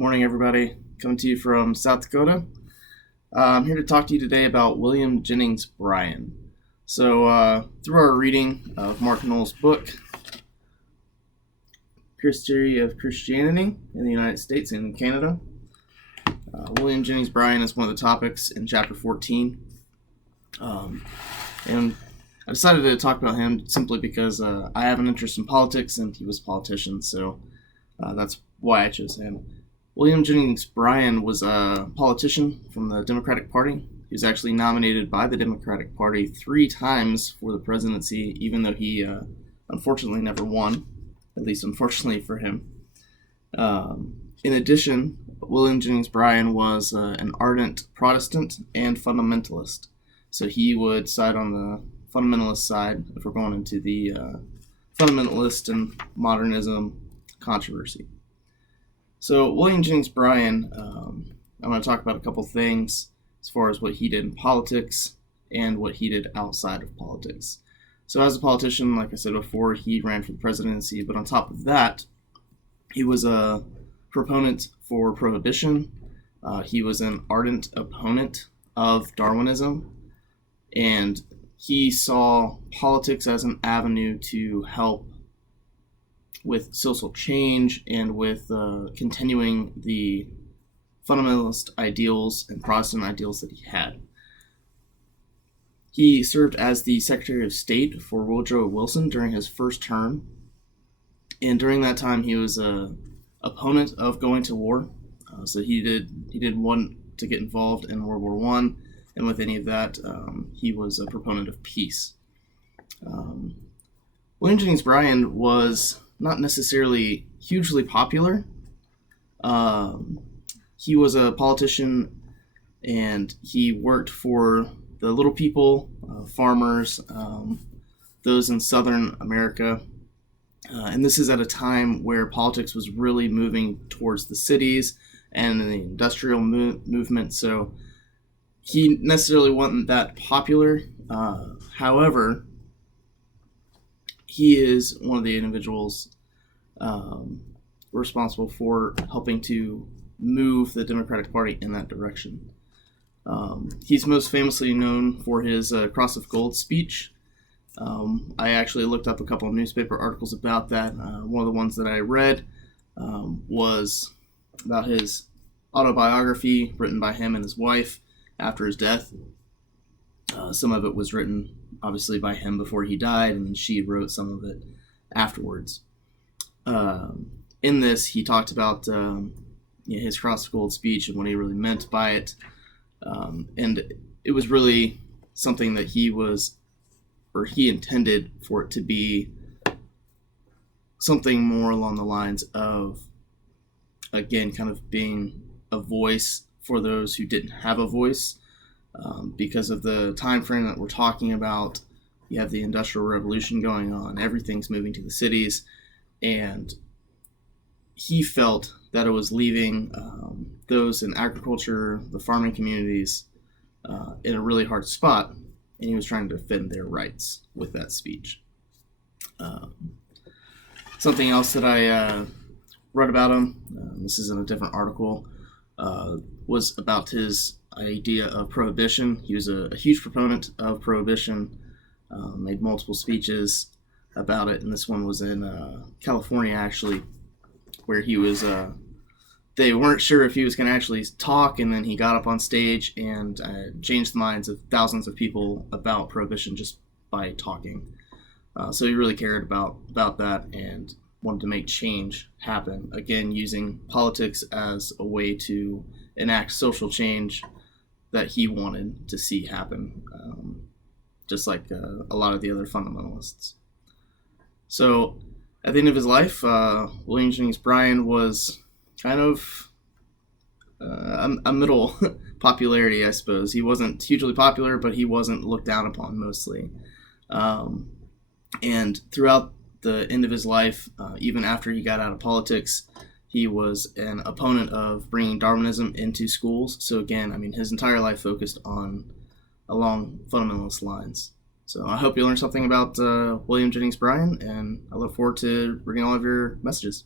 Morning, everybody. Coming to you from South Dakota. I'm here to talk to you today about William Jennings Bryan. Through our reading of Mark Noll's book, History of Christianity in the United States and Canada, William Jennings Bryan is one of the topics in chapter 14. And I decided to talk about him simply because I have an interest in politics and he was a politician, so that's why I chose him. William Jennings Bryan was a politician from the Democratic Party. He was actually nominated by the Democratic Party 3 times for the presidency, even though he unfortunately never won, at least unfortunately for him. In addition, William Jennings Bryan was an ardent Protestant and fundamentalist. So he would side on the fundamentalist side if we're going into the fundamentalist and modernism controversy. So William Jennings Bryan, I'm going to talk about a couple things as far as what he did in politics and what he did outside of politics. So as a politician, like I said before, he ran for the presidency, but on top of that, he was a proponent for prohibition. He was an ardent opponent of Darwinism, and he saw politics as an avenue to help with social change and with continuing the fundamentalist ideals and Protestant ideals that he had. He served as the Secretary of State for Woodrow Wilson during his first term, and during that time he was an opponent of going to war. So he didn't want to get involved in World War I, and with any of that, he was a proponent of peace. William Jennings Bryan was not necessarily hugely popular. He was a politician, and he worked for the little people, farmers, those in Southern America. And this is at a time where politics was really moving towards the cities and the industrial movement, so he necessarily wasn't that popular. However, he is one of the individuals responsible for helping to move the Democratic Party in that direction. He's most famously known for his Cross of Gold speech. I actually looked up a couple of newspaper articles about that. One of the ones that I read was about his autobiography written by him and his wife after his death. Some of it was written obviously by him before he died, and she wrote some of it afterwards. In this, he talked about his Cross of Gold speech and what he really meant by it, and it was really something that he intended for it to be something more along the lines of, again, kind of being a voice for those who didn't have a voice. Because of the time frame that we're talking about, you have the Industrial Revolution going on, everything's moving to the cities, and he felt that it was leaving those in agriculture, the farming communities, in a really hard spot, and he was trying to defend their rights with that speech. Something else that I read about him, this is in a different article, was about his idea of prohibition. He was a huge proponent of prohibition, made multiple speeches about it, and this one was in California, actually, where he was, they weren't sure if he was going to actually talk, and then he got up on stage and changed the minds of thousands of people about prohibition just by talking. So he really cared about that and wanted to make change happen, again, using politics as a way to enact social change that he wanted to see happen, just like a lot of the other fundamentalists. So at the end of his life, William Jennings Bryan was kind of a middle popularity, I suppose. He wasn't hugely popular, but he wasn't looked down upon mostly. And throughout the end of his life, even after he got out of politics, he was an opponent of bringing Darwinism into schools. So again, I mean, his entire life focused along fundamentalist lines. So I hope you learned something about William Jennings Bryan, and I look forward to reading all of your messages.